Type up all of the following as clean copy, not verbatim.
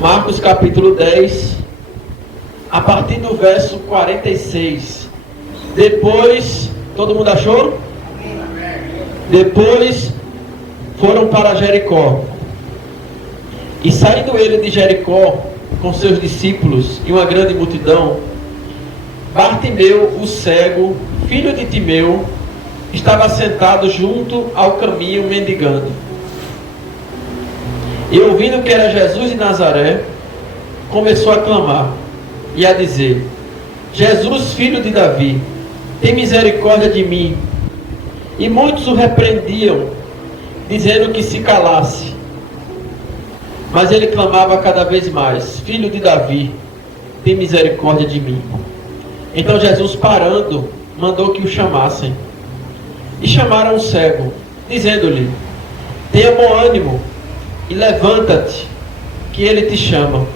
Marcos capítulo 10, a partir do verso 46. Depois, todo mundo achou? Depois foram para Jericó. E saindo ele de Jericó com seus discípulos e uma grande multidão, Bartimeu, o cego, filho de Timeu, estava sentado junto ao caminho mendigando. E ouvindo que era Jesus de Nazaré, começou a clamar e a dizer: Jesus, filho de Davi, tem misericórdia de mim. E muitos o repreendiam, dizendo que se calasse. Mas ele clamava cada vez mais: Filho de Davi, tem misericórdia de mim. Então Jesus, parando, mandou que o chamassem. E chamaram o cego, dizendo-lhe: tenha bom ânimo e levanta-te, que ele te chama.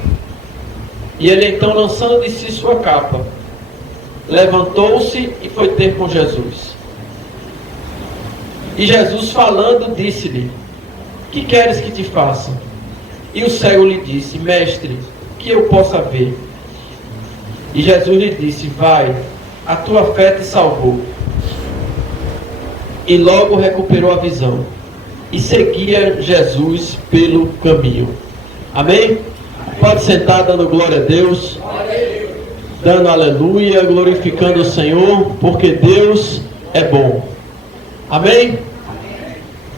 E ele então, lançando de si sua capa, levantou-se e foi ter com Jesus. E Jesus, falando, disse-lhe: que queres que te faça? E o cego lhe disse: Mestre, que eu possa ver. E Jesus lhe disse: vai, a tua fé te salvou. E logo recuperou a visão e seguia Jesus pelo caminho. Amém? Pode sentar, dando glória a Deus, dando aleluia, glorificando o Senhor, porque Deus é bom. Amém?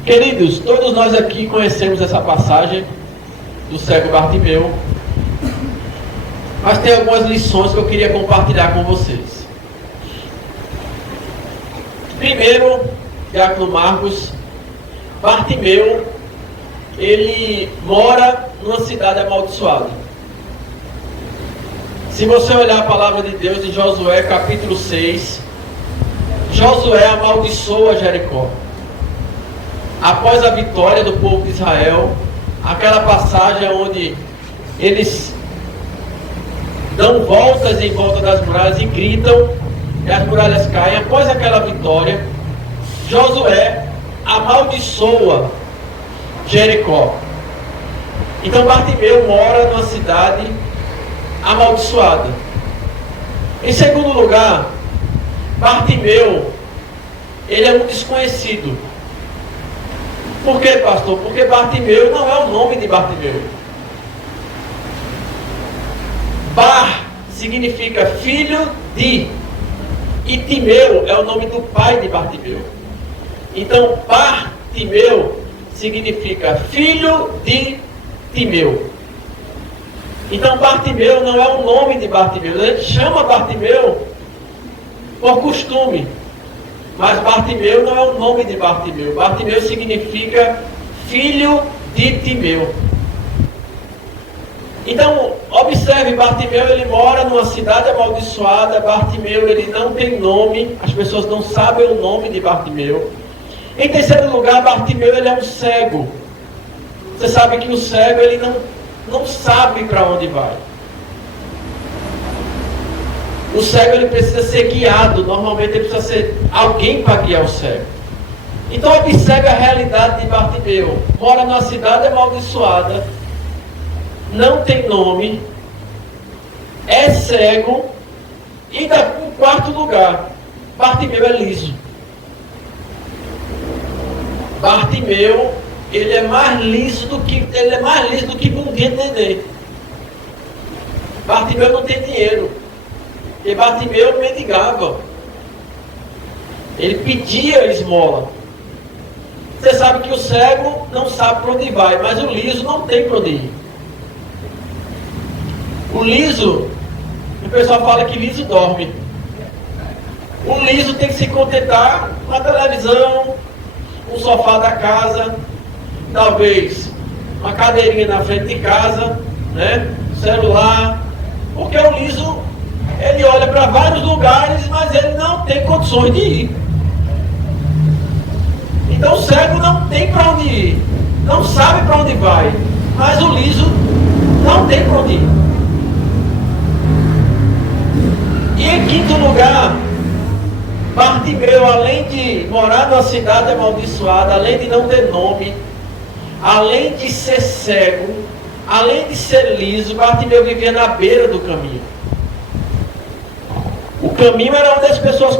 Queridos, todos nós aqui conhecemos essa passagem do cego Bartimeu, mas tem algumas lições que eu queria compartilhar com vocês. Primeiro, Diácono Marcos, Bartimeu, ele mora numa cidade amaldiçoada. Se você olhar a palavra de Deus em Josué capítulo 6, Josué amaldiçoa Jericó. Após a vitória do povo de Israel, aquela passagem onde eles dão voltas em volta das muralhas e gritam, e as muralhas caem. Após aquela vitória, Josué amaldiçoa Jericó. Então Bartimeu mora numa cidade amaldiçoada. Em segundo lugar, Bartimeu, ele é um desconhecido. Por quê, pastor? Porque Bartimeu não é o nome de Bartimeu. Bar significa filho de, e Timeu é o nome do pai de Bartimeu. Então Bartimeu significa filho de Timeu. Então Bartimeu não é o nome de Bartimeu. A gente chama Bartimeu por costume, mas Bartimeu não é o nome de Bartimeu. Bartimeu significa filho de Timeu. Então, observe, Bartimeu, ele mora numa cidade amaldiçoada. Bartimeu, ele não tem nome, as pessoas não sabem o nome de Bartimeu. Em terceiro lugar, Bartimeu, ele é um cego. Você sabe que o cego, ele não sabe para onde vai. O cego, ele precisa ser guiado. Normalmente ele precisa ser alguém para guiar o cego. Então observe a realidade de Bartimeu. Mora numa cidade amaldiçoada, não tem nome, é cego, e em quarto lugar, Bartimeu é liso. Bartimeu, ele é mais liso do que um dia entender. Bartimeu não tem dinheiro. E Bartimeu mendigava. Ele pedia esmola. Você sabe que o cego não sabe para onde vai, mas o liso não tem para onde ir. O liso, o pessoal fala que liso dorme. O liso tem que se contentar com a televisão, um sofá da casa, talvez uma cadeirinha na frente de casa, né? Celular. Porque o liso, ele olha para vários lugares, mas ele não tem condições de ir. Então o cego não tem para onde ir, não sabe para onde vai, mas o liso não tem para onde ir. E em quinto lugar, Bartimeu, além de morar numa cidade amaldiçoada, além de não ter nome, além de ser cego, além de ser liso, Bartimeu vivia na beira do caminho. O caminho era onde as pessoas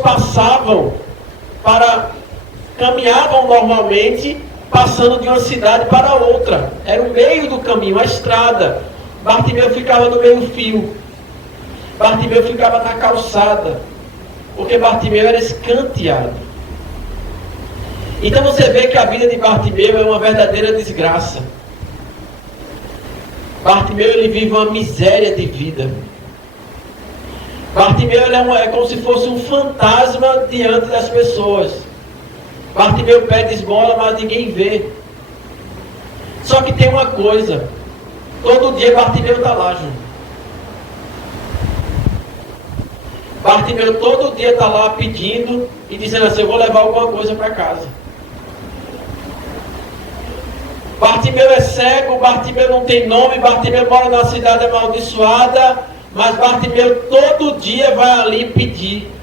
caminhavam normalmente, passando de uma cidade para outra. Era o meio do caminho, a estrada. Bartimeu ficava no meio-fio. Bartimeu ficava na calçada, porque Bartimeu era escanteado. Então você vê que a vida de Bartimeu é uma verdadeira desgraça. Bartimeu, ele vive uma miséria de vida. Bartimeu, ele é como se fosse um fantasma diante das pessoas. Bartimeu pede esmola, mas ninguém vê. Só que tem uma coisa: todo dia Bartimeu está lá, Júnior. Bartimeu todo dia está lá pedindo e dizendo assim: eu vou levar alguma coisa para casa. Bartimeu é cego, Bartimeu não tem nome, Bartimeu mora numa cidade amaldiçoada, mas Bartimeu todo dia vai ali pedir.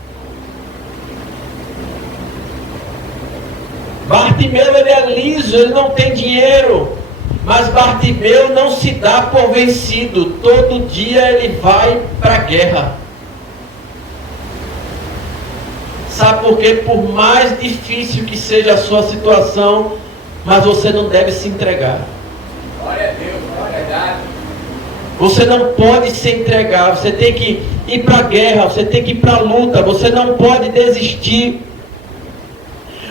Bartimeu, ele é liso, ele não tem dinheiro, mas Bartimeu não se dá por vencido. Todo dia ele vai para a guerra. Sabe por quê? Por mais difícil que seja a sua situação, mas você não deve se entregar. Glória a Deus, glória a Deus. Você não pode se entregar. Você tem que ir para a guerra, você tem que ir para a luta. Você não pode desistir.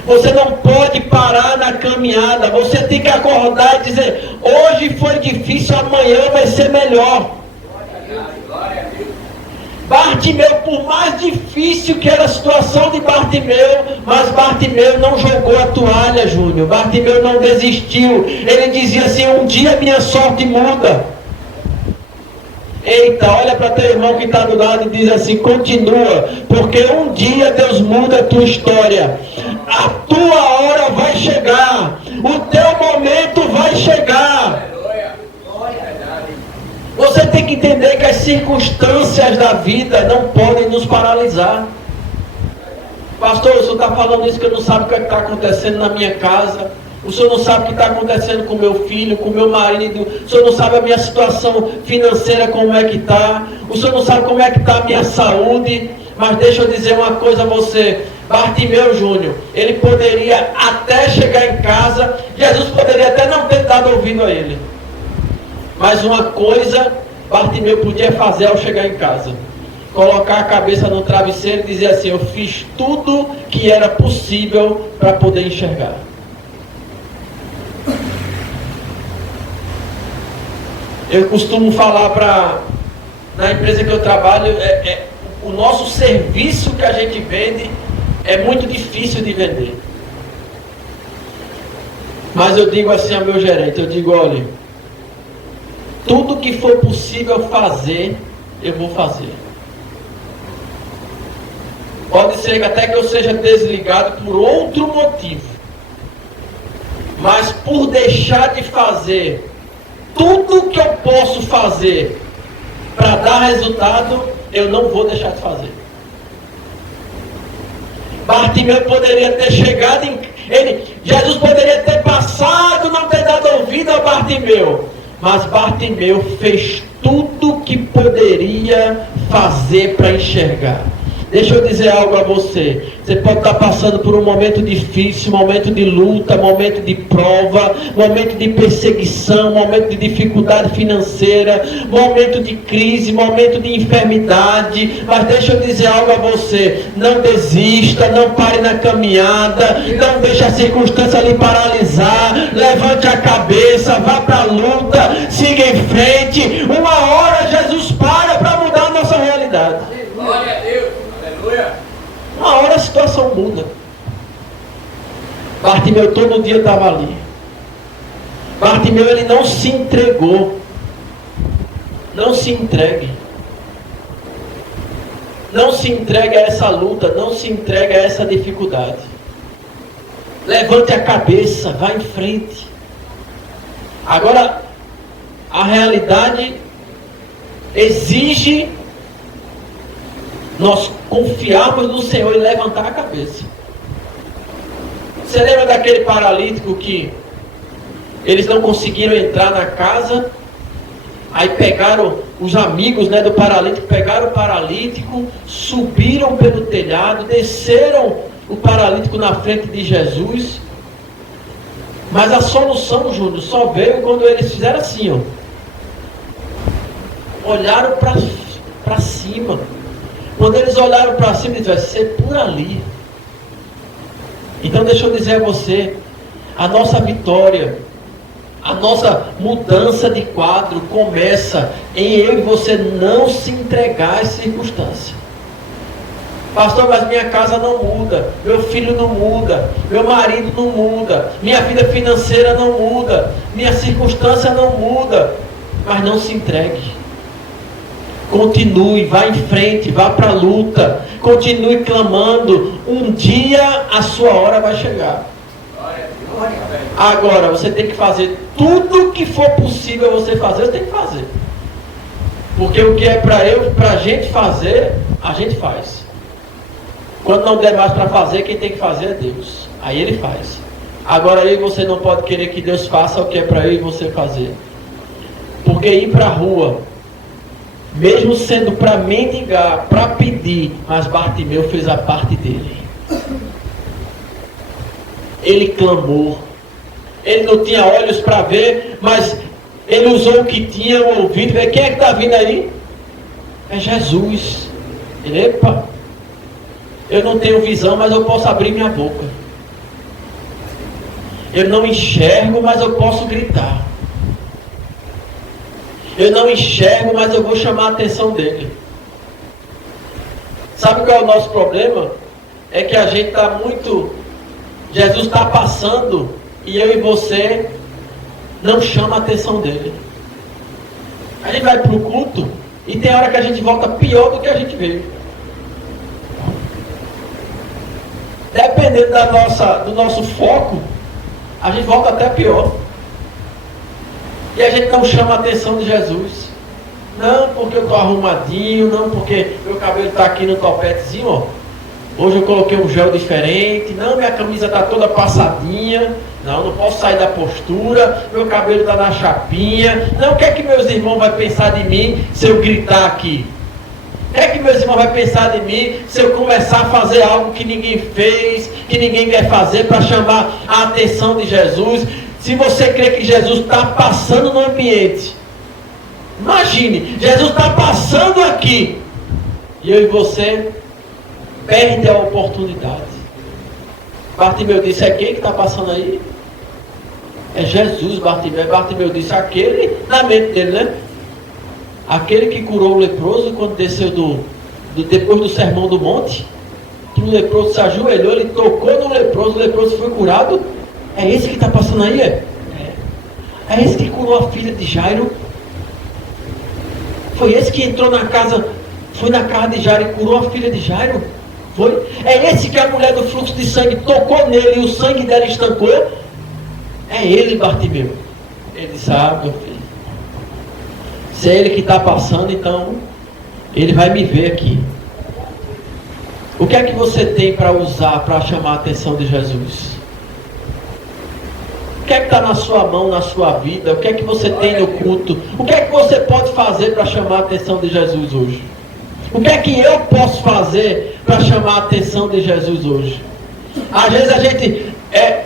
Você não pode parar na caminhada. Você tem que acordar e dizer: hoje foi difícil, amanhã vai ser melhor. Glória a Deus. Bartimeu, por mais difícil que era a situação de Bartimeu, mas Bartimeu não jogou a toalha, Júnior. Bartimeu não desistiu. Ele dizia assim: um dia minha sorte muda. Eita, olha para teu irmão que está do lado e diz assim: continua, porque um dia Deus muda a tua história. A tua hora vai chegar, o teu momento vai chegar. Você tem que entender que as circunstâncias da vida não podem nos paralisar. Pastor, o senhor está falando isso que eu não sabe o que está acontecendo na minha casa. O senhor não sabe o que está acontecendo com meu filho, com meu marido. O senhor não sabe a minha situação financeira como é que está. O senhor não sabe como é que está a minha saúde. Mas deixa eu dizer uma coisa a você. Bartimeu Júnior, ele poderia até chegar em casa, Jesus poderia até não ter dado ouvido a ele. Mas uma coisa Bartimeu podia fazer ao chegar em casa: colocar a cabeça no travesseiro e dizer assim: eu fiz tudo que era possível para poder enxergar. Eu costumo falar na empresa que eu trabalho, o nosso serviço que a gente vende é muito difícil de vender. Mas eu digo assim ao meu gerente, eu digo: olha, tudo que for possível fazer, eu vou fazer. Pode ser até que eu seja desligado por outro motivo, mas por deixar de fazer tudo que eu posso fazer para dar resultado, eu não vou deixar de fazer. Bartimeu poderia ter chegado Jesus poderia ter passado, não ter dado ouvido a Bartimeu, mas Bartimeu fez tudo que poderia fazer para enxergar. Deixa eu dizer algo a você. Você pode estar passando por um momento difícil, momento de luta, momento de prova, momento de perseguição, momento de dificuldade financeira, momento de crise, momento de enfermidade. Mas deixa eu dizer algo a você. Não desista, não pare na caminhada, não deixe a circunstância lhe paralisar. Levante a cabeça, vá para a luta, siga em frente. Uma hora Jesus para mudar a nossa realidade. Glória a Deus. Uma hora a situação muda. Bartimeu todo dia estava ali. Bartimeu, ele não se entregou. Não se entregue. Não se entregue a essa luta. Não se entregue a essa dificuldade. Levante a cabeça, vá em frente. Agora, a realidade exige nós confiarmos no Senhor e levantar a cabeça. Você lembra daquele paralítico que eles não conseguiram entrar na casa Aí pegaram os amigos, né, do paralítico, pegaram o paralítico, subiram pelo telhado, desceram o paralítico na frente de Jesus. Mas a solução, Júnior, só veio quando eles fizeram assim, ó. Olharam para cima. Quando eles olharam para cima, eles disseram, vai ser por ali. Então deixa eu dizer a você, a nossa vitória, a nossa mudança de quadro começa em eu e você não se entregar às circunstâncias. Pastor, mas minha casa não muda, meu filho não muda, meu marido não muda, minha vida financeira não muda, minha circunstância não muda. Mas não se entregue. Continue, vá em frente, vá para a luta, continue clamando. Um dia a sua hora vai chegar. Agora, você tem que fazer tudo que for possível você fazer, você tem que fazer. Porque o que é para a gente fazer, a gente faz. Quando não der mais para fazer, quem tem que fazer é Deus. Aí Ele faz. Agora eu e você não pode querer que Deus faça o que é para eu e você fazer. Porque ir para a rua, mesmo sendo para mendigar, para pedir, mas Bartimeu fez a parte dele. Ele clamou. Ele não tinha olhos para ver, mas ele usou o que tinha, o ouvido. Quem é que está vindo aí? É Jesus. Ele, epa, eu não tenho visão, mas eu posso abrir minha boca. Eu não enxergo, mas eu posso gritar. Eu não enxergo, mas eu vou chamar a atenção dele. Sabe qual é o nosso problema? É que a gente está muito... Jesus está passando e eu e você não chama a atenção dele. A gente vai para o culto e tem hora que a gente volta pior do que a gente veio. Dependendo do nosso foco, a gente volta até pior. E a gente não chama a atenção de Jesus. Não porque eu estou arrumadinho, não porque meu cabelo está aqui no topetezinho, ó. Hoje eu coloquei um gel diferente. Não, minha camisa está toda passadinha. Não posso sair da postura. Meu cabelo está na chapinha. Não, o que é que meus irmãos vão pensar de mim se eu gritar aqui? O que é que meus irmãos vão pensar de mim se eu começar a fazer algo que ninguém fez, que ninguém quer fazer para chamar a atenção de Jesus? Se você crê que Jesus está passando no ambiente, imagine, Jesus está passando aqui, e eu e você perde a oportunidade. Bartimeu disse, é quem que está passando aí? É Jesus, Bartimeu. Bartimeu disse, aquele, na mente dele, né? Aquele que curou o leproso quando desceu depois do sermão do monte, que o leproso se ajoelhou, ele tocou no leproso, o leproso foi curado. É esse que está passando aí, é? É esse que curou a filha de Jairo? Foi esse que entrou na casa, foi na casa de Jairo e curou a filha de Jairo? Foi? É esse que a mulher do fluxo de sangue tocou nele e o sangue dela estancou? É ele, Bartimeu. Ele disse, meu filho, se é ele que está passando, então ele vai me ver aqui. O que é que você tem para usar para chamar a atenção de Jesus? O que é que está na sua mão, na sua vida? O que é que você tem no culto? O que é que você pode fazer para chamar a atenção de Jesus hoje? O que é que eu posso fazer para chamar a atenção de Jesus hoje? Às vezes a gente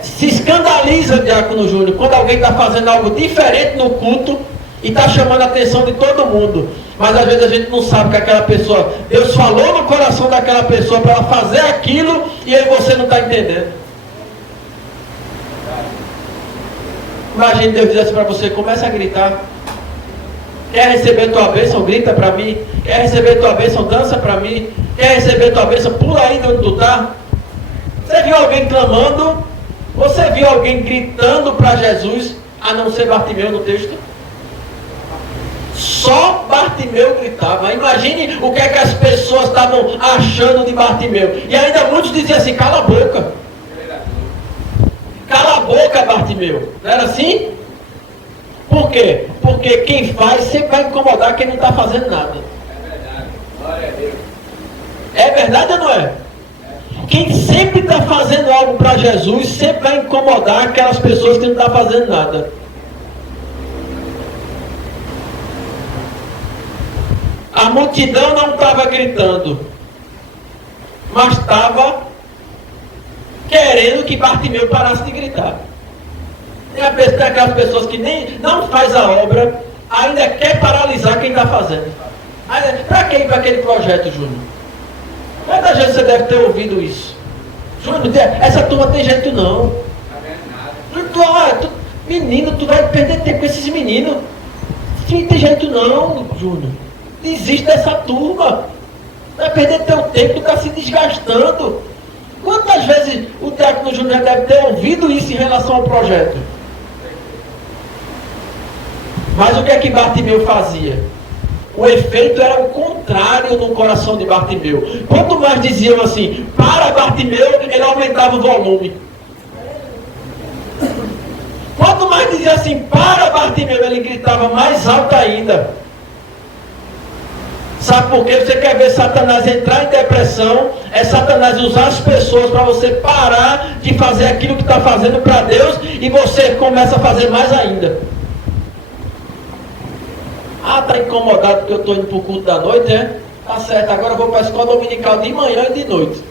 se escandaliza, Diácono Júnior, quando alguém está fazendo algo diferente no culto e está chamando a atenção de todo mundo. Mas às vezes a gente não sabe que aquela pessoa, Deus falou no coração daquela pessoa para ela fazer aquilo e aí você não está entendendo. Imagine Deus dissesse para você, começa a gritar. Quer receber tua bênção? Grita para mim. Quer receber tua bênção? Dança para mim. Quer receber tua bênção? Pula aí de onde tu está. Você viu alguém clamando? Você viu alguém gritando para Jesus, a não ser Bartimeu no texto? Só Bartimeu gritava. Imagine o que é que as pessoas estavam achando de Bartimeu. E ainda muitos diziam assim, cala a boca. Cala a boca, Bartimeu. Não era assim? Por quê? Porque quem faz sempre vai incomodar quem não está fazendo nada. É verdade. Glória a Deus. É verdade ou não é? Quem sempre está fazendo algo para Jesus sempre vai incomodar aquelas pessoas que não estão fazendo nada. A multidão não estava gritando, mas estava querendo que Bartimeu parasse de gritar. Tem aquelas pessoas que nem não faz a obra, ainda quer paralisar quem está fazendo. Para que ir para aquele projeto, Júnior? Quantas vezes você deve ter ouvido isso? Júnior, essa turma tem jeito não. Menino, tu vai perder tempo com esses meninos. Não tem jeito não, Júnior. Desiste dessa turma. Vai perder teu tempo, tu está se desgastando. Quantas vezes o técnico Júnior deve ter ouvido isso em relação ao projeto? Mas o que é que Bartimeu fazia? O efeito era o contrário no coração de Bartimeu. Quanto mais diziam assim, para Bartimeu, ele aumentava o volume. Quanto mais diziam assim, para Bartimeu, ele gritava mais alto ainda. Sabe por quê? Você quer ver Satanás entrar em depressão? É Satanás usar as pessoas para você parar de fazer aquilo que está fazendo para Deus e você começa a fazer mais ainda. Está incomodado porque eu estou indo para o culto da noite, é? Tá certo, agora eu vou para a escola dominical de manhã e de noite.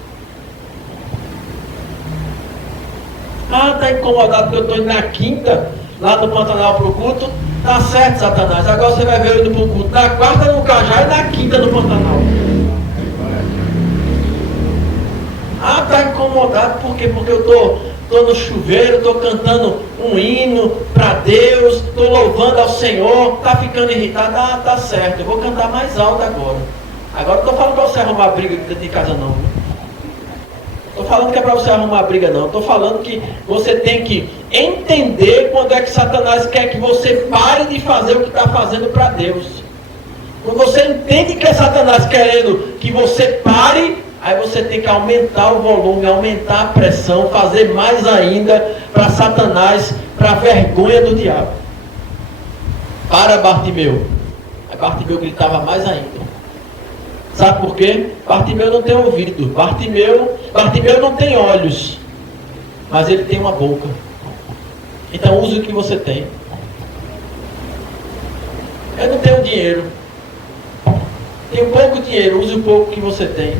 Está incomodado porque eu estou indo na quinta, lá no Pantanal para o culto. Tá certo, Satanás, agora você vai ver eu indo para o culto na quarta no Cajá e na quinta no Pantanal. Está incomodado por quê? Porque eu estou no chuveiro, estou cantando um hino para Deus, estou louvando ao Senhor, está ficando irritado. Tá certo, eu vou cantar mais alto agora. Agora não estou falando para você arrumar briga dentro de casa não. Estou falando que é para você arrumar briga não. Estou falando que você tem que entender quando é que Satanás quer que você pare de fazer o que está fazendo para Deus. Quando você entende que é Satanás querendo que você pare, aí você tem que aumentar o volume, aumentar a pressão, fazer mais ainda para Satanás, para a vergonha do diabo. Para Bartimeu. Aí Bartimeu gritava mais ainda. Sabe por quê? Bartimeu não tem ouvido. Bartimeu não tem olhos. Mas ele tem uma boca. Então use o que você tem. Eu não tenho dinheiro. Tenho pouco dinheiro. Use o pouco que você tem.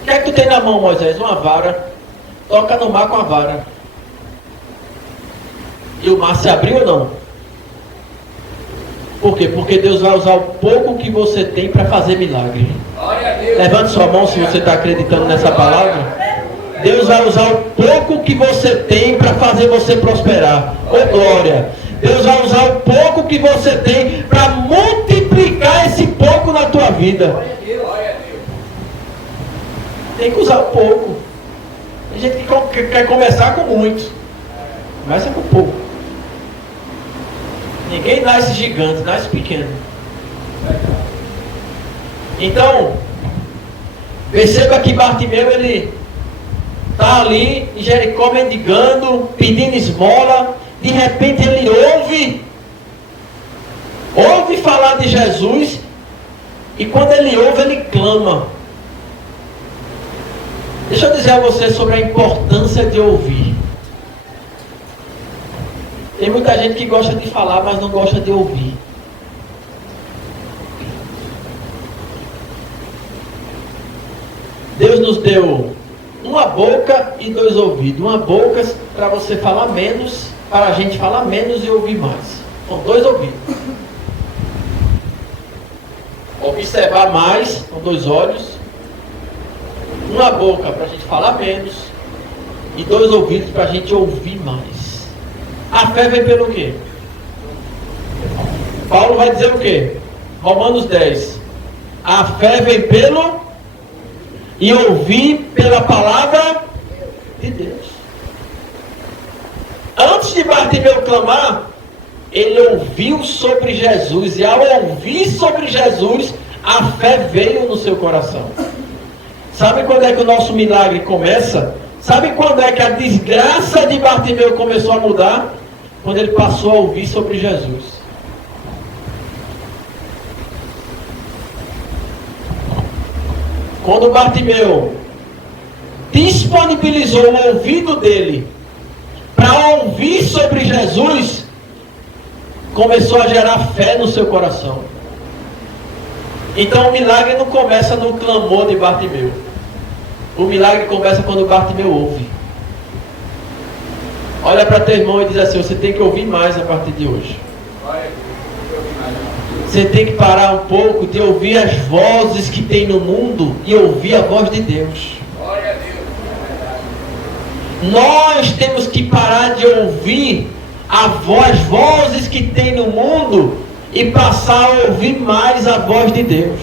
O que é que tu tem na mão, Moisés? Uma vara. Toca no mar com a vara. E o mar se abriu ou não? Por quê? Porque Deus vai usar o pouco que você tem para fazer milagre. Levante sua mão se você está acreditando nessa palavra. Deus vai usar o pouco que você tem para fazer você prosperar. Ô glória! Deus vai usar o pouco que você tem para multiplicar esse pouco na tua vida. Tem que usar o pouco. Tem gente que quer começar com muito. Começa com pouco. Ninguém nasce gigante, nasce pequeno. Então, perceba que Bartimeu, ele está ali em Jericó mendigando, pedindo esmola. De repente ele ouve falar de Jesus. E quando ele ouve, ele clama. Deixa eu dizer a você sobre a importância de ouvir. Tem muita gente que gosta de falar, mas não gosta de ouvir. Deus nos deu uma boca e 2 ouvidos. Uma boca para você falar menos, para a gente falar menos e ouvir mais. São 2 ouvidos. Observar mais, com 2 olhos. Uma boca para a gente falar menos e 2 ouvidos para a gente ouvir mais. A fé vem pelo quê? Paulo vai dizer o quê? Romanos 10. A fé vem pelo e ouvir pela palavra de Deus. Antes de Bartimeu clamar, ele ouviu sobre Jesus. E ao ouvir sobre Jesus, a fé veio no seu coração. Sabe quando é que o nosso milagre começa? Sabe quando é que a desgraça de Bartimeu começou a mudar? Quando ele passou a ouvir sobre Jesus. Quando Bartimeu disponibilizou o ouvido dele para ouvir sobre Jesus, começou a gerar fé no seu coração. Então o milagre não começa no clamor de Bartimeu. O milagre começa quando Bartimeu ouve. Olha para teu irmão e diz assim: você tem que ouvir mais a partir de hoje. Você tem que parar um pouco de ouvir as vozes que tem no mundo e ouvir a voz de Deus. Nós temos que parar de ouvir as vozes que tem no mundo e passar a ouvir mais a voz de Deus.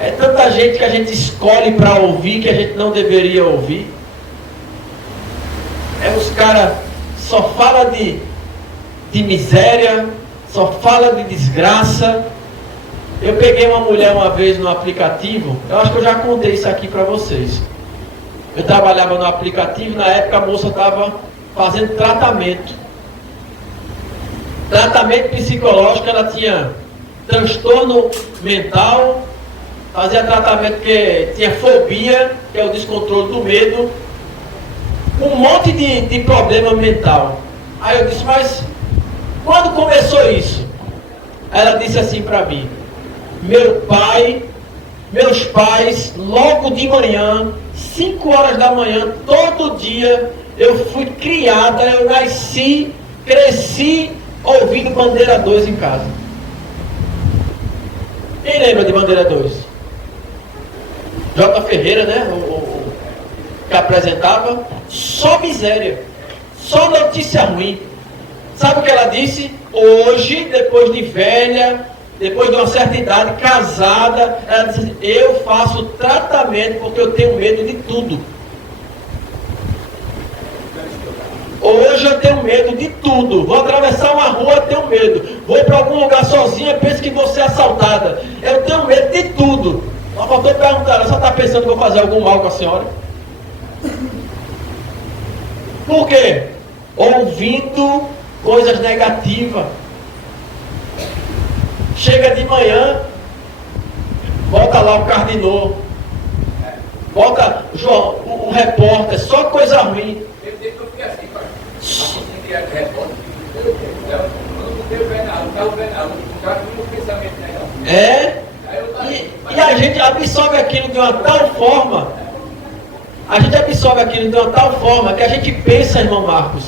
É tanta gente que a gente escolhe para ouvir que a gente não deveria ouvir. Os caras só falam de miséria, só fala de desgraça. Eu peguei uma mulher uma vez no aplicativo, eu acho que eu já contei isso aqui para vocês. Eu trabalhava no aplicativo, na época a moça estava fazendo tratamento psicológico, ela tinha transtorno mental, fazia tratamento porque tinha fobia, que é o descontrole do medo, um monte de problema mental. Aí eu disse: mas quando começou isso? Ela disse assim para mim: meus pais, logo de manhã, 5 horas da manhã, todo dia, eu fui criada, eu nasci, cresci ouvindo Bandeira 2 em casa. Quem lembra de Bandeira 2? J. Ferreira, né? O que apresentava. Só miséria, só notícia ruim. Sabe o que ela disse? Hoje, depois de velha, depois de uma certa idade, casada, ela disse: eu faço tratamento porque eu tenho medo de tudo. Hoje eu tenho medo de tudo. Vou atravessar uma rua, eu tenho medo. Vou para algum lugar sozinha, penso que vou ser assaltada. Eu tenho medo de tudo. Só faltou perguntar: ela só está pensando que vou fazer algum mal com a senhora? Por quê? Ouvindo coisas negativas. Chega de manhã, bota lá o Cardinô, bota o repórter, só coisa ruim. Eu tenho que eu fiquei assim, pai. Assim, repórter. Não tem o pé na rua, o cara tem um pensamento legal. E a gente absorve aquilo de uma tal forma. Que a gente pensa, irmão Marcos.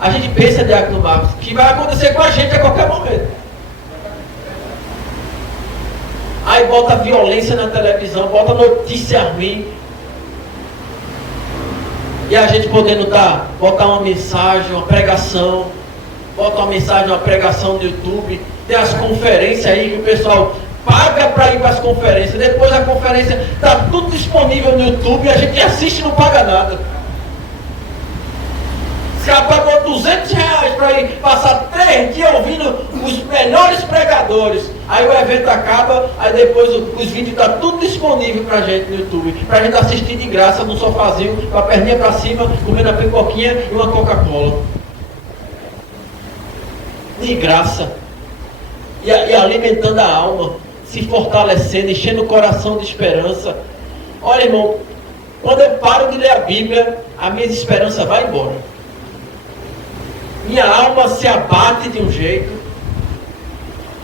A gente pensa, diácono Marcos, que vai acontecer com a gente a qualquer momento. Aí bota violência na televisão, bota notícia ruim. E a gente podendo botar uma mensagem, uma pregação, bota uma mensagem, uma pregação no YouTube. Tem as conferências aí que o pessoal paga para ir para as conferências. Depois da conferência está tudo disponível no YouTube e a gente assiste e não paga nada. Você pagou R$200 para ir passar 3 dias ouvindo os melhores pregadores. Aí o evento acaba, aí depois os vídeos estão tudo disponível para a gente no YouTube. Para a gente assistir de graça no sofazinho, com a perninha para cima, comendo a pipoquinha e uma Coca-Cola. De graça. E alimentando a alma, se fortalecendo, enchendo o coração de esperança. Olha, irmão, quando eu paro de ler a Bíblia, a minha esperança vai embora. Minha alma se abate de um jeito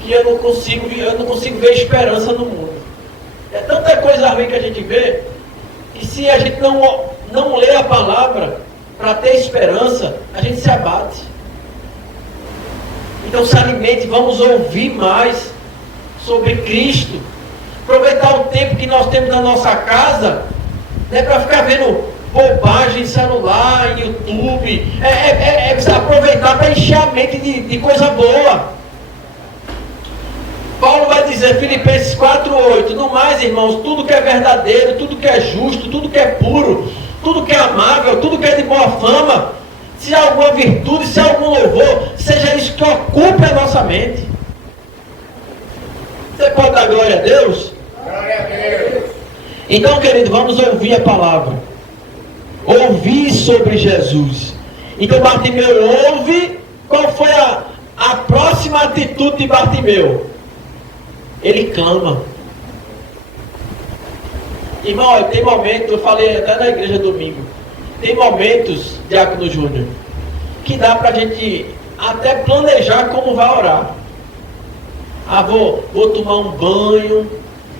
que eu não consigo ver esperança no mundo. É tanta coisa ruim que a gente vê, que se a gente não ler a palavra para ter esperança, a gente se abate. Então se alimente, vamos ouvir mais sobre Cristo. Aproveitar o tempo que nós temos na nossa casa, não é para ficar vendo bobagem, celular, YouTube. É aproveitar para encher a mente de coisa boa. Paulo vai dizer, Filipenses 4:8, no mais, irmãos, tudo que é verdadeiro, tudo que é justo, tudo que é puro, tudo que é amável, tudo que é de boa fama, se há alguma virtude, se há algum louvor, seja isso que ocupe a nossa mente. Você pode dar glória a Deus? Glória a Deus. Então, querido, vamos ouvir a palavra. Ouvir sobre Jesus. Então Bartimeu ouve. Qual foi a próxima atitude de Bartimeu? Ele clama. Irmão, tem momentos, eu falei até na igreja domingo, tem momentos, Diácono Júnior, que dá para a gente até planejar como vai orar. Vou tomar um banho,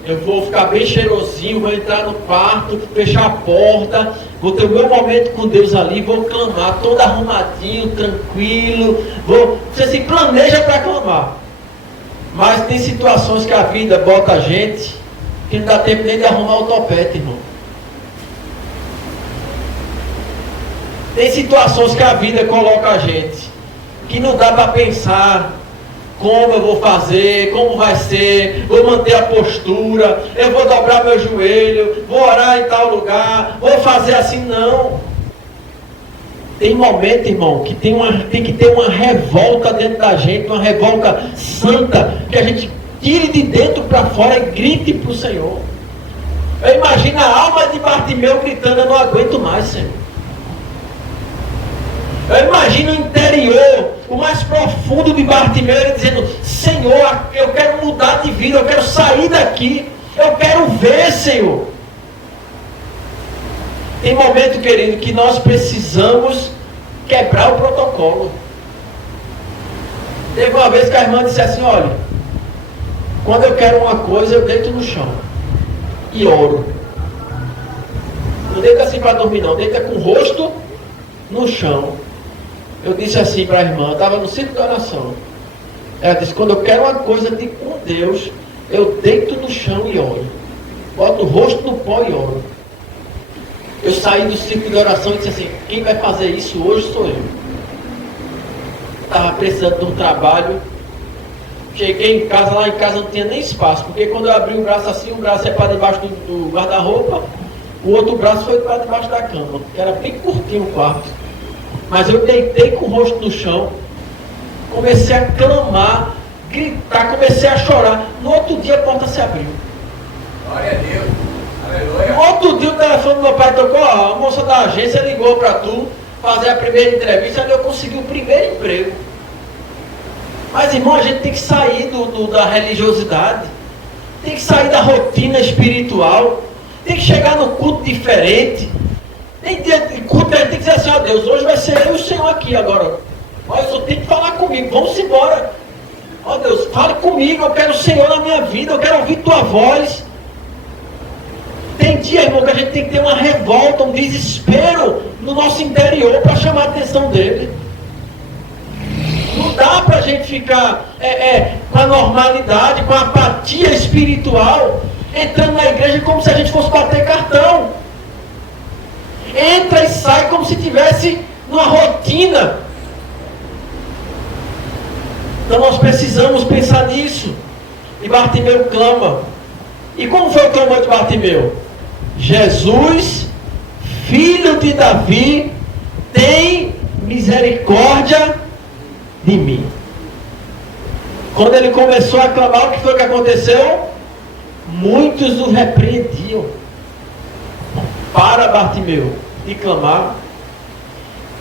eu vou ficar bem cheirosinho, vou entrar no quarto, fechar a porta, vou ter o meu momento com Deus ali, vou clamar, todo arrumadinho, tranquilo, você se planeja para clamar. Mas tem situações que a vida bota a gente, que não dá tempo nem de arrumar o topete, irmão. Tem situações que a vida coloca a gente, que não dá para pensar como eu vou fazer, como vai ser, vou manter a postura, eu vou dobrar meu joelho, vou orar em tal lugar, vou fazer assim, não. Tem momento, irmão, que tem que ter uma revolta dentro da gente, uma revolta santa, que a gente tire de dentro para fora e grite para o Senhor. Eu imagino a alma de Bartimeu gritando: eu não aguento mais, Senhor. Eu imagino o interior, o mais profundo de Bartimeu, ele dizendo: Senhor, eu quero mudar de vida, eu quero sair daqui, eu quero ver, Senhor. Tem momento, querido, que nós precisamos quebrar o protocolo. Teve uma vez que a irmã disse assim: olha, quando eu quero uma coisa, eu deito no chão e oro. Não deita assim para dormir, não, deita com o rosto no chão. Eu disse assim para a irmã, estava no círculo de oração. Ela disse: quando eu quero uma coisa com Deus, eu deito no chão e oro. Boto o rosto no pó e oro. Eu saí do círculo de oração e disse assim: quem vai fazer isso hoje sou eu. Estava precisando de um trabalho. Cheguei em casa, lá em casa não tinha nem espaço, porque quando eu abri o braço assim, um braço é para debaixo do guarda-roupa, o outro braço foi para debaixo da cama, que era bem curtinho o quarto. Mas eu deitei com o rosto no chão, comecei a clamar, gritar, comecei a chorar. No outro dia a porta se abriu. Glória a Deus. Aleluia. No outro dia o telefone do meu pai tocou: a moça da agência ligou para tu fazer a primeira entrevista, e eu consegui o primeiro emprego. Mas, irmão, a gente tem que sair da religiosidade, tem que sair da rotina espiritual, tem que chegar no culto diferente. Tem dia de culto, a gente tem que dizer assim: ó Deus, hoje vai ser eu e o Senhor aqui agora. Olha, só tem que falar comigo, vamos embora. Ó Deus, fale comigo, eu quero o Senhor na minha vida, eu quero ouvir tua voz. Tem dia, irmão, que a gente tem que ter uma revolta, um desespero no nosso interior para chamar a atenção dele. Não dá para a gente ficar com a normalidade, com a apatia espiritual, entrando na igreja como se a gente fosse bater cartão. Entra e sai como se tivesse numa rotina. Então nós precisamos pensar nisso. E Bartimeu clama. E como foi o clamor de Bartimeu? Jesus, filho de Davi, tem misericórdia de mim. Quando ele começou a clamar, o que foi que aconteceu? Muitos o repreendiam. Para Bartimeu de clamar,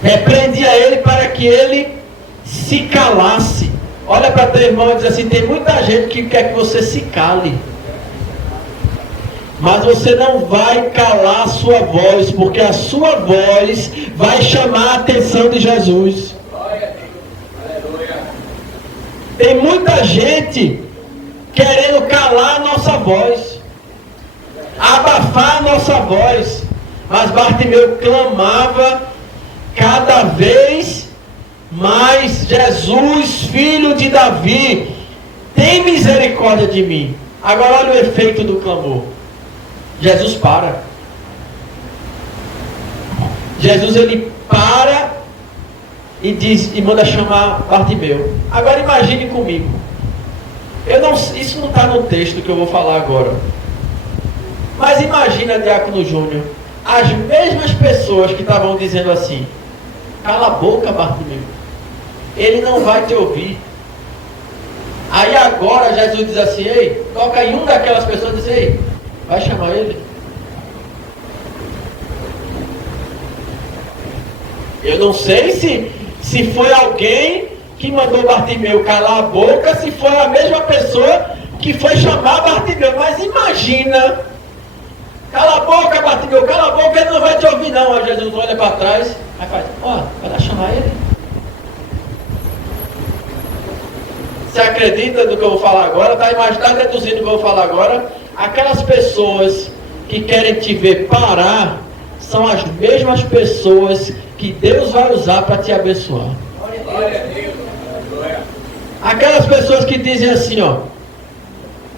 repreendia ele para que ele se calasse. Olha para teu irmão e diz assim: tem muita gente que quer que você se cale, mas você não vai calar a sua voz, porque a sua voz vai chamar a atenção de Jesus. Tem muita gente querendo calar a nossa voz, abafar a nossa voz, mas Bartimeu clamava cada vez mais: Jesus, filho de Davi, tem misericórdia de mim. Agora olha o efeito do clamor. Jesus para. Jesus, ele para e diz, e manda chamar Bartimeu. Agora imagine comigo. Isso não está no texto que eu vou falar agora. Mas imagina, Diácono Júnior, as mesmas pessoas que estavam dizendo assim: cala a boca, Bartimeu, ele não vai te ouvir. Aí agora Jesus diz assim: ei, toca em um daquelas pessoas e diz: ei, vai chamar ele. Eu não sei se foi alguém que mandou Bartimeu calar a boca, se foi a mesma pessoa que foi chamar Bartimeu. Mas imagina: cala a boca, Bartimeu, cala a boca, ele não vai te ouvir não. Aí Jesus olha para trás, aí faz: ó, vai lá chamar ele. Você acredita no que eu vou falar agora? Está deduzindo o que eu vou falar agora? Aquelas pessoas que querem te ver parar são as mesmas pessoas que Deus vai usar para te abençoar. Aquelas pessoas que dizem assim, ó,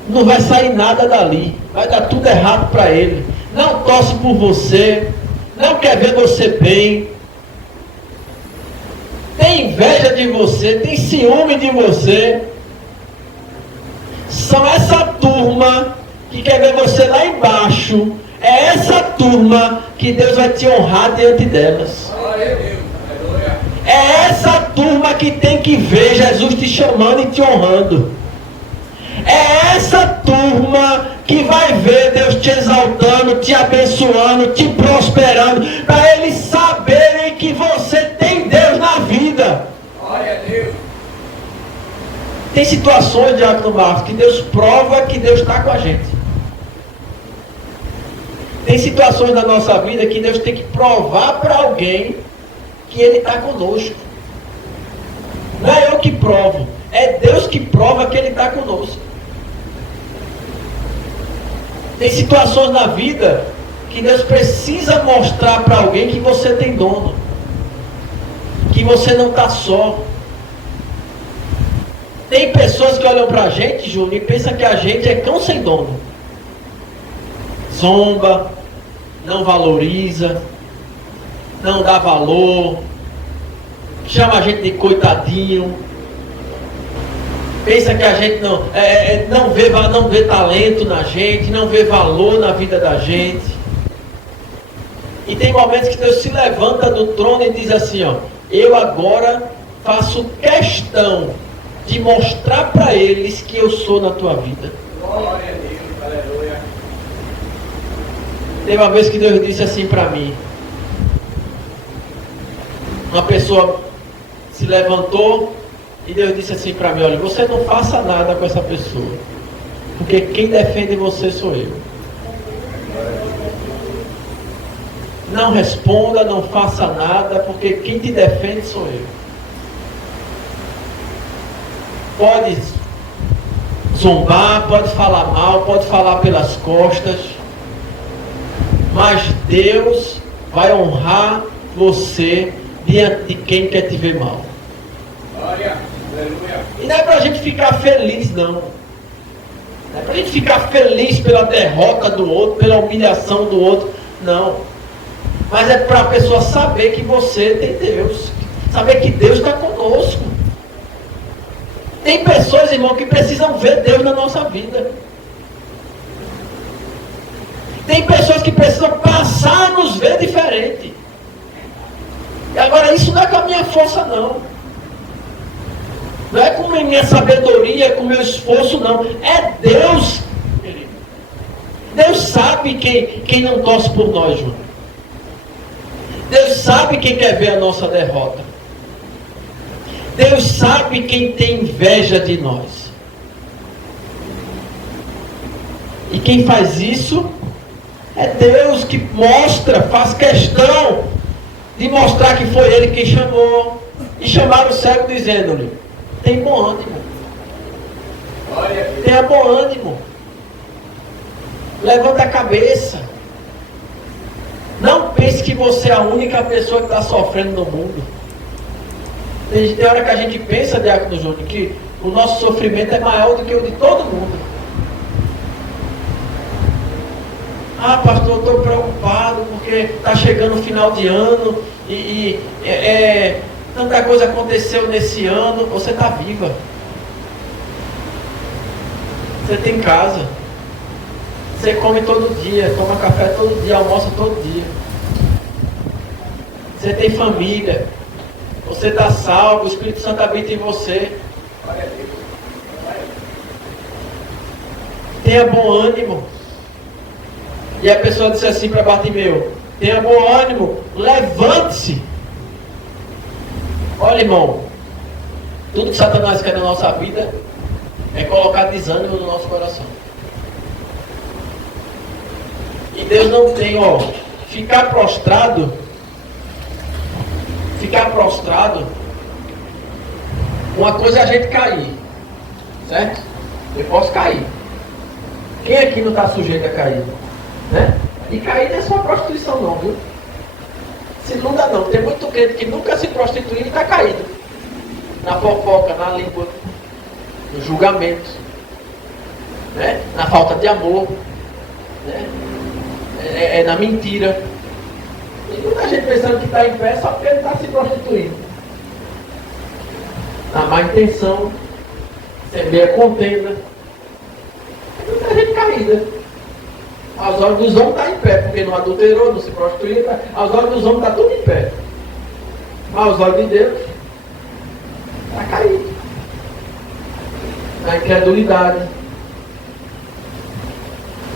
não vai sair nada dali, vai dar tudo errado para ele, não torce por você, não quer ver você bem, tem inveja de você, tem ciúme de você. São essa turma que quer ver você lá embaixo. É essa turma que Deus vai te honrar diante delas. É essa turma que tem que ver Jesus te chamando e te honrando. É essa turma que vai ver Deus te exaltando, te abençoando, te prosperando, para eles saberem que você tem Deus na vida. Glória a Deus. Tem situações, Diácono Marcos, que Deus prova que Deus está com a gente. Tem situações na nossa vida que Deus tem que provar para alguém que Ele está conosco. Não é eu que provo, é Deus que prova que Ele está conosco. Tem situações na vida que Deus precisa mostrar para alguém que você tem dono, que você não está só. Tem pessoas que olham para a gente, Júnior, e pensam que a gente é cão sem dono. Zomba, não valoriza, não dá valor, chama a gente de coitadinho, pensa que a gente não vê talento na gente, não vê valor na vida da gente. E tem momentos que Deus se levanta do trono e diz assim, ó, eu agora faço questão de mostrar para eles que eu sou na tua vida. Glória a Deus, aleluia. Teve uma vez que Deus disse assim para mim, uma pessoa se levantou e Deus disse assim para mim, olha, você não faça nada com essa pessoa, porque quem defende você sou eu. Não responda, não faça nada, porque quem te defende sou eu. Pode zombar, pode falar mal, pode falar pelas costas, mas Deus vai honrar você diante de quem quer te ver mal. Glória, aleluia. E não é para a gente ficar feliz, não. Não é para a gente ficar feliz pela derrota do outro, pela humilhação do outro, não. Mas é para a pessoa saber que você tem Deus, saber que Deus está conosco. Tem pessoas, irmão, que precisam ver Deus na nossa vida. Tem pessoas que precisam passar a nos ver diferente. E agora isso não é com a minha força, não. Não é com a minha sabedoria, com o meu esforço, não. É Deus. Deus sabe quem não torce por nós, Júnior. Deus sabe quem quer ver a nossa derrota. Deus sabe quem tem inveja de nós. E quem faz isso é Deus, que mostra, faz questão de mostrar que foi Ele quem chamou. E chamaram o cego dizendo-lhe, tem bom ânimo. Tenha bom ânimo. Levanta a cabeça. Não pense que você é a única pessoa que está sofrendo no mundo. Tem hora que a gente pensa, Diácono Júnior, que o nosso sofrimento é maior do que o de todo mundo. Ah, pastor, eu estou preocupado porque está chegando o final de ano e tanta coisa aconteceu nesse ano. Você está viva. Você tem casa. Você come todo dia, toma café todo dia, almoça todo dia. Você tem família. Você está salvo, o Espírito Santo habita em você. Tenha bom ânimo. E a pessoa disse assim para Bartimeu, tenha bom ânimo, levante-se. Olha, irmão, tudo que Satanás quer na nossa vida é colocar desânimo no nosso coração. E Deus não tem, ficar prostrado, uma coisa é a gente cair, Certo? Eu posso cair. Quem aqui não está sujeito a cair? Né? E cair não é só prostituição não, viu? Se não dá não. Tem muito crente que nunca se prostituiu e está caído. Na fofoca, na língua, no julgamento, né? Na falta de amor, né? Na mentira. E muita gente pensando que está em pé só porque ele está se prostituindo. Na má intenção, semeia contenda. Tem muita gente caída. Aos olhos dos homens está em pé, porque não adulterou, não se prostituiu. Aos olhos dos homens está tudo em pé. Mas aos olhos de Deus, está caído. Na incredulidade.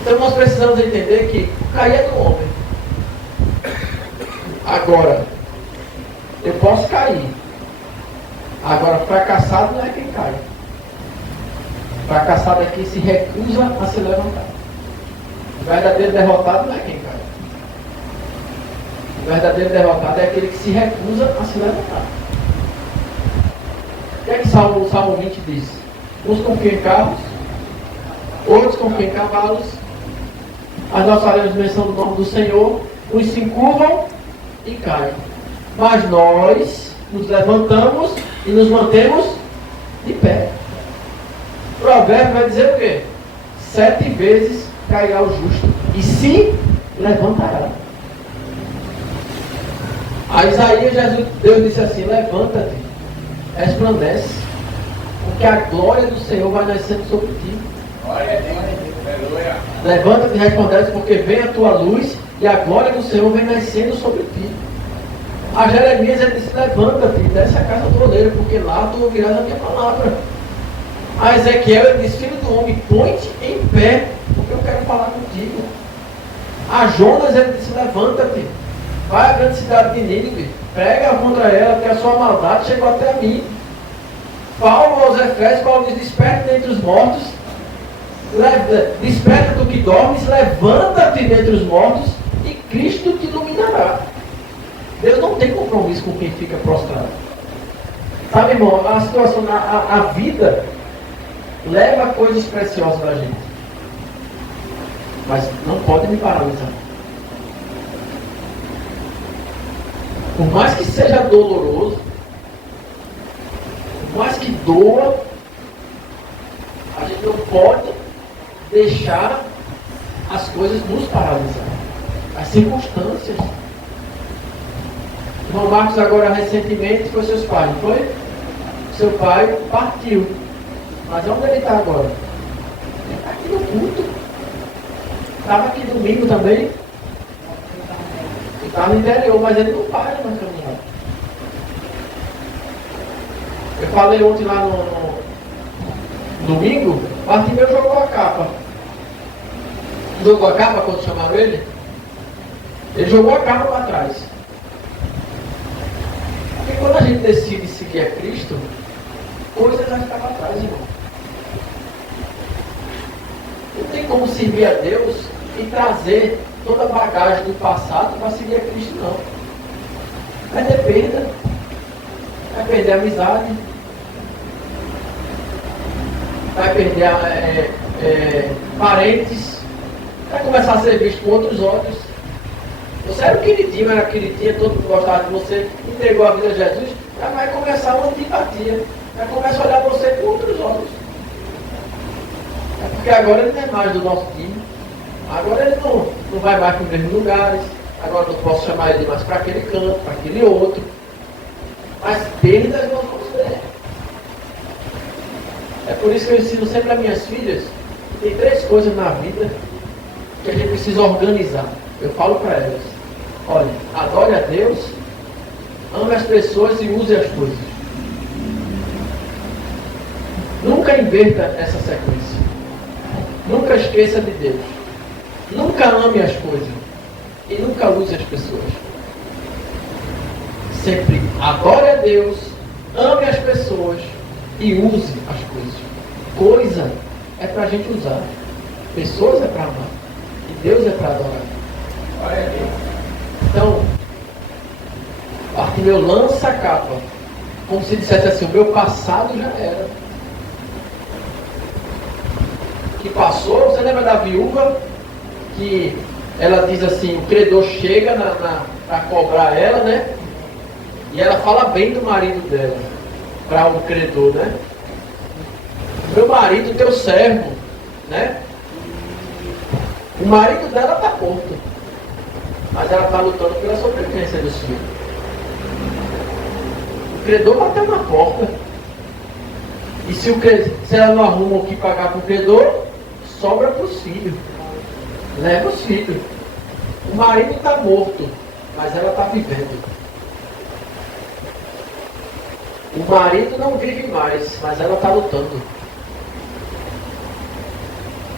Então nós precisamos entender que cair é do homem. Agora, eu posso cair. Agora, fracassado não é quem cai. Fracassado é quem se recusa a se levantar. O verdadeiro derrotado não é quem cai. O verdadeiro derrotado é aquele que se recusa a se levantar. O que é que o Salmo 20 diz? Uns confiam em carros, outros confiam em cavalos. Mas nós faremos menção do nome do Senhor. Uns se encurvam e caem. Mas nós nos levantamos e nos mantemos de pé. O provérbio vai dizer o quê? 7 vezes cairá o justo e se levantará. A Isaías, Deus disse assim: levanta-te, resplandece, porque a glória do Senhor vai nascendo sobre ti. Levanta-te e resplandece, porque vem a tua luz e a glória do Senhor vem nascendo sobre ti. A Jeremias ele disse: levanta-te e desce a casa do oleiro, porque lá tu ouvirás a minha palavra. A Ezequiel ele disse: filho do homem, põe-te em pé, porque eu quero falar contigo. A Jonas ele disse: levanta-te, vai à grande cidade de Nínive, prega contra ela, porque a sua maldade chegou até a mim. Paulo aos Efésios, Paulo diz: desperte dentre os mortos, desperta tu que dormes, levanta-te dentre os mortos e Cristo te iluminará. Deus não tem compromisso com quem fica prostrado. Sabe, irmão, a situação, a vida leva coisas preciosas da gente, mas não pode me paralisar. Por mais que seja doloroso, por mais que doa, a gente não pode deixar as coisas nos paralisar. As circunstâncias. O irmão Marcos agora recentemente foi seus pais, não foi? Seu pai partiu. Mas onde ele está agora? Ele está aqui no culto. Estava aqui domingo também. Ele está no interior, mas ele não para na caminhada. Eu falei ontem lá no domingo, Bartimeu jogou a capa. Jogou a capa quando chamaram ele? Ele jogou a capa para trás. Porque quando a gente decide seguir a Cristo, coisas vai ficar para trás, irmão. Não tem como servir a Deus e trazer toda a bagagem do passado para seguir a Cristo, não. Vai ter perda. Vai perder a amizade. Vai perder parentes. Vai começar a ser visto com outros olhos. Você era o queridinho, era queridinha, todo mundo gostava de você, entregou a vida a Jesus, já vai começar uma antipatia. Vai começar a olhar você com outros olhos. É porque agora ele não é mais do nosso time. Agora ele não vai mais para os mesmos lugares. Agora não posso chamar ele mais para aquele canto, para aquele outro. Mas perdas nós vamos ter. É por isso que eu ensino sempre a minhas filhas que tem 3 coisas na vida que a gente precisa organizar. Eu falo para elas: olha, adore a Deus, ame as pessoas e use as coisas. Nunca inverta essa sequência. Nunca esqueça de Deus. Nunca ame as coisas. E nunca use as pessoas. Sempre adore a Deus, ame as pessoas e use as coisas. Coisa é para a gente usar. Pessoas é para amar. E Deus é para adorar. Então, Bartimeu lança a capa. Como se dissesse assim: o meu passado já era. que passou. Você lembra da viúva? Que ela diz assim, o credor chega para cobrar ela, né? E ela fala bem do marido dela, para o credor, né? Meu marido, teu servo, né? O marido dela está morto, mas ela está lutando pela sobrevivência dos filhos. O credor bateu na porta. E se ela não arruma o que pagar para o credor, sobra para os filhos. Leva os filhos. O marido está morto, mas ela está vivendo. O marido não vive mais, mas ela está lutando.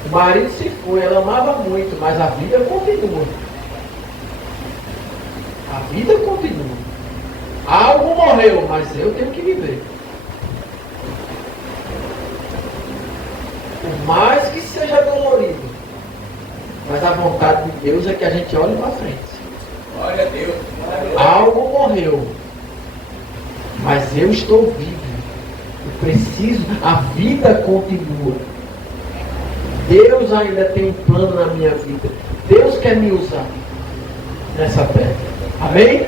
O marido se foi, ela amava muito, mas a vida continua. A vida continua. Algo morreu, mas eu tenho que viver. Por mais que seja dolorido, mas a vontade de Deus é que a gente olhe para frente. Glória a Deus. Algo morreu, mas eu estou vivo. Eu preciso, a vida continua. Deus ainda tem um plano na minha vida. Deus quer me usar nessa terra. Amém?